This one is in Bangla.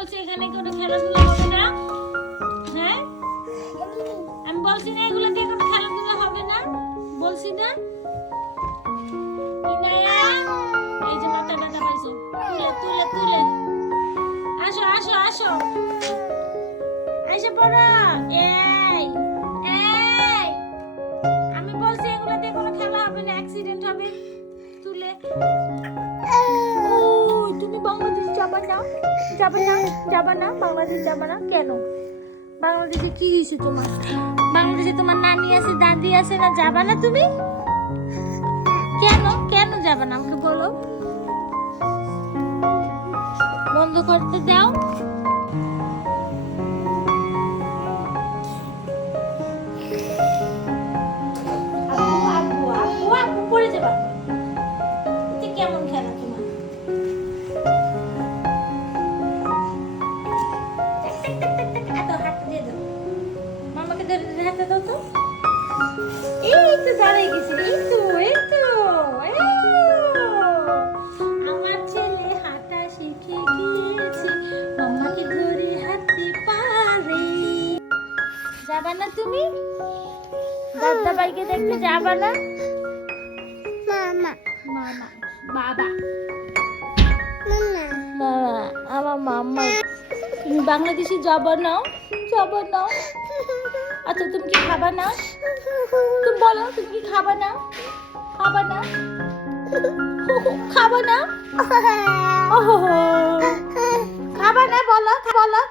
বলছি এখানে কোনো খেলাধুলা হবে না? হ্যাঁ, আমি বলছি না এগুলো দিয়ে কোনো খেলাধুলা হবে না, বলছি না? ইনায়া, এই যে মাথা ব্যথা পাইছো, তুলে তুলে তুলে আসো আসো আসো, আইসা পড়ো। এই এই, আমি বলছি এগুলো দিয়ে কোনো খেলা হবে না, অ্যাক্সিডেন্ট হবে। তুলে। ও, তুমি বাংলাদেশ যাবা না? যাবা না? যাবা না? বাংলাদেশ যাবা না কেন? বাংলাদেশে কি হয়েছে তোমার? বাংলাদেশে তোমার নানি আছে, দাদি আছে না, যাবা না তুমি? কেন কেন যাবা না আমাকে বলো? বন্ধ করতে দাও। আপু আপু আপু আপু পড়ে যাবা। এটা কেমন খেলা তোমার? এত হাত দিয়ে দাও, মামাকে ধরে ধরে হাতে দাও তো। এই তো দাঁড়াই গেছে, এই তো এই তো এই তো। আমার ছেলে হাঁটা শিখে গিয়েছে, মামাকে ধরে হাঁটতে পারে। যাবা না তুমি? দাদা ভাইকে দেখতে যাবা না? মামা মামা বাবা মামা বাবা আমার মাম্মা। তুমি বাংলাদেশে যাবা না? যাবা না? আচ্ছা তুমি কি খাবা না? তুমি বলো তুমি কি খাবা না? খাবা না? খাবা না? ওহো, খাবা না বলো বলো।